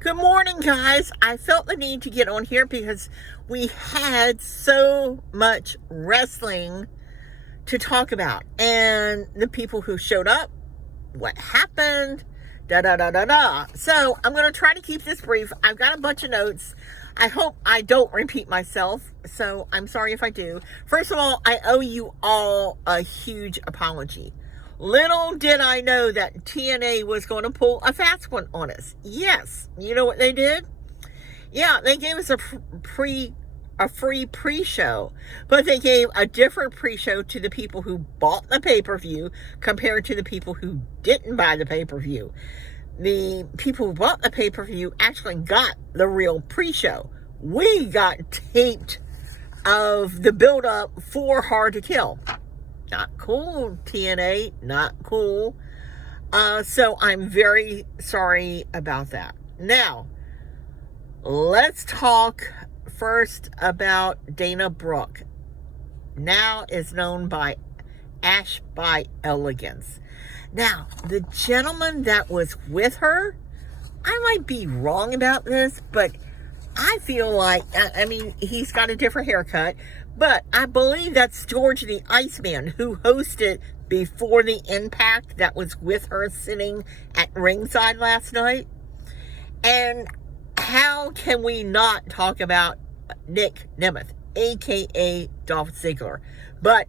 Good morning, guys. I felt the need to get on here because we had so much wrestling to talk about. And the people who showed up, what happened, da da da da da. So I'm going to try to keep this brief. I've got a bunch of notes. I hope I don't repeat myself, so I'm sorry if I do. First of all, I owe you all a huge apology. Little did I know that TNA was going to pull a fast one on us. Yes, you know what they did? Yeah, they gave us a free pre-show, but they gave a different pre-show to the people who bought the pay-per-view compared to the people who didn't buy the pay-per-view. The people who bought the pay-per-view actually got the real pre-show. We got taped of the build-up for Hard to Kill. Not cool, TNA, not cool. So I'm very sorry about that. Now, let's talk first about Dana Brooke. Now is known by Ash by Elegance. Now, the gentleman that was with her, I might be wrong about this, but I feel like, he's got a different haircut, but I believe that's George the Iceman who hosted Before the Impact that was with her sitting at ringside last night. And how can we not talk about Nick Nemeth, aka Dolph Ziggler? But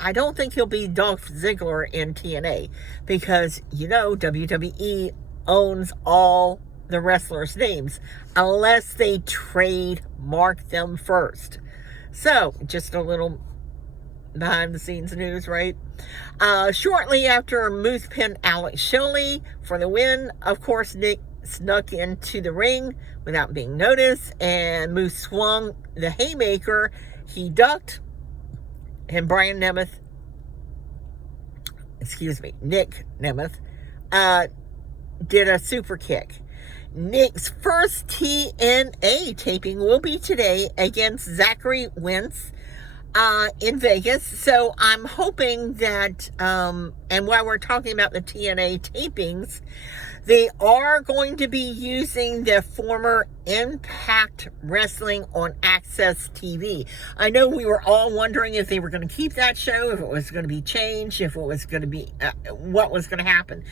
I don't think he'll be Dolph Ziggler in TNA because, WWE owns all the wrestlers' names unless they trademark them first. So, just a little behind-the-scenes news, right? Shortly after Moose pinned Alex Shelley for the win, of course, Nick snuck into the ring without being noticed, and Moose swung the haymaker. He ducked, and Nick Nemeth, did a super kick. Nick's first TNA taping will be today against Zachary Wentz in Vegas. So I'm hoping that, and while we're talking about the TNA tapings, they are going to be using the former Impact Wrestling on Access TV. I know we were all wondering if they were going to keep that show, if it was going to be changed, if it was going to be, what was going to happen.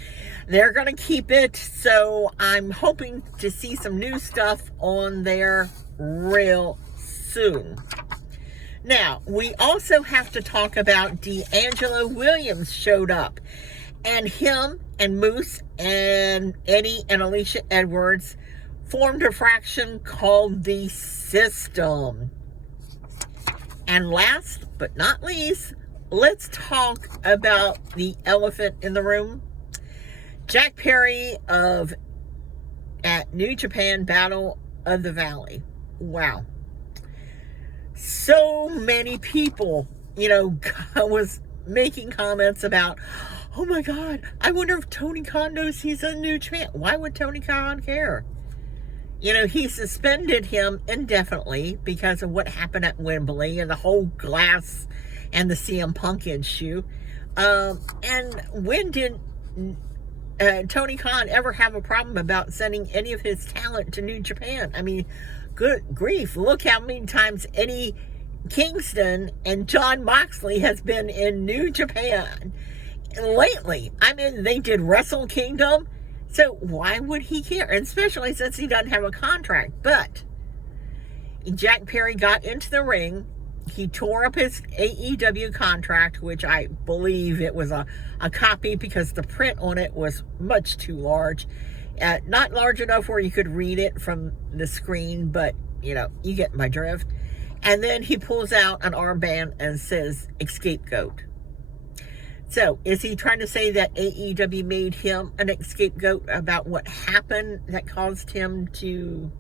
They're going to keep it, so I'm hoping to see some new stuff on there real soon. Now, we also have to talk about D'Angelo Williams showed up. And him and Moose and Eddie and Alicia Edwards formed a faction called The System. And last but not least, let's talk about the elephant in the room. Jack Perry at New Japan Battle of the Valley. Wow. So many people, was making comments about, oh my God, I wonder if Tony Khan knows he's a New Japan. Why would Tony Khan care? He suspended him indefinitely because of what happened at Wembley and the whole glass and the CM Punk issue. And when did Tony Khan ever have a problem about sending any of his talent to New Japan? Good grief, look how many times Eddie Kingston and Jon Moxley has been in New Japan lately. They did Wrestle Kingdom, so why would he care? And especially since he doesn't have a contract. But Jack Perry got into the ring. He tore up his AEW contract, which I believe it was a copy because the print on it was much too large. Not large enough where you could read it from the screen, but, you get my drift. And then he pulls out an armband and says, "Scapegoat." So, is he trying to say that AEW made him an scapegoat about what happened that caused him to,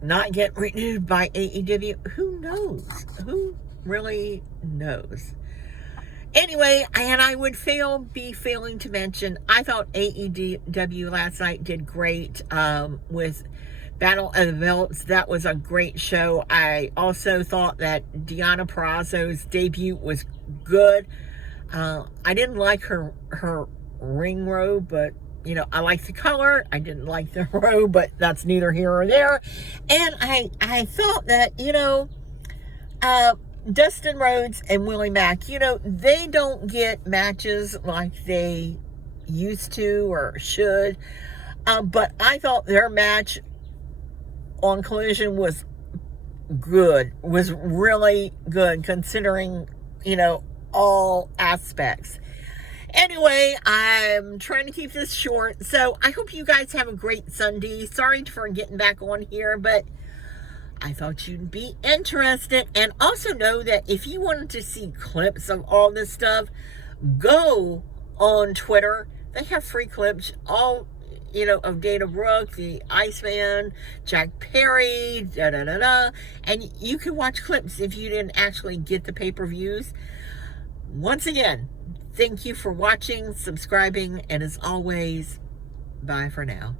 not get renewed by AEW? Who knows? Who really knows? Anyway, and I would be failing to mention, I thought AEW last night did great with Battle of the Belts. That was a great show. I also thought that Deonna Purrazzo's debut was good. I didn't like her ring robe, but you know, I like the color. I didn't like the robe, but that's neither here or there. And I thought that, you know, Dustin Rhodes and Willie Mack, you know, they don't get matches like they used to or should. But I thought their match on Collision was good, was really good considering, you know, all aspects. Anyway, I'm trying to keep this short, so I hope you guys have a great Sunday. Sorry for getting back on here, but I thought you'd be interested. And also know that if you wanted to see clips of all this stuff, go on Twitter. They have free clips, all, you know, of Dana Brooke, the Iceman, Jack Perry, and you can watch clips if you didn't actually get the pay-per-views. Once again, thank you for watching, subscribing, and as always, bye for now.